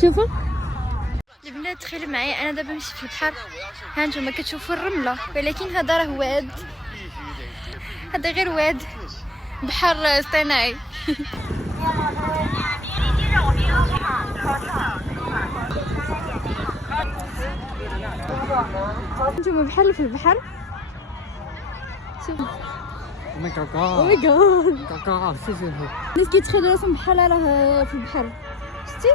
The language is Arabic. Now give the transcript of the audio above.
شوفوا البنات، تخيلوا معايا انا دابا مشيت في البحر. ها نتوما كتشوفوا الرمله، ولكن هذا راه واد، هذا غير واد، بحر اصطناعي. نتوما بحال في البحر. شوفوا او ماي جاد او ماي جاد، كاكا شوفوا الناس كيتخيلوا راسهم بحال راه في البحر. شتي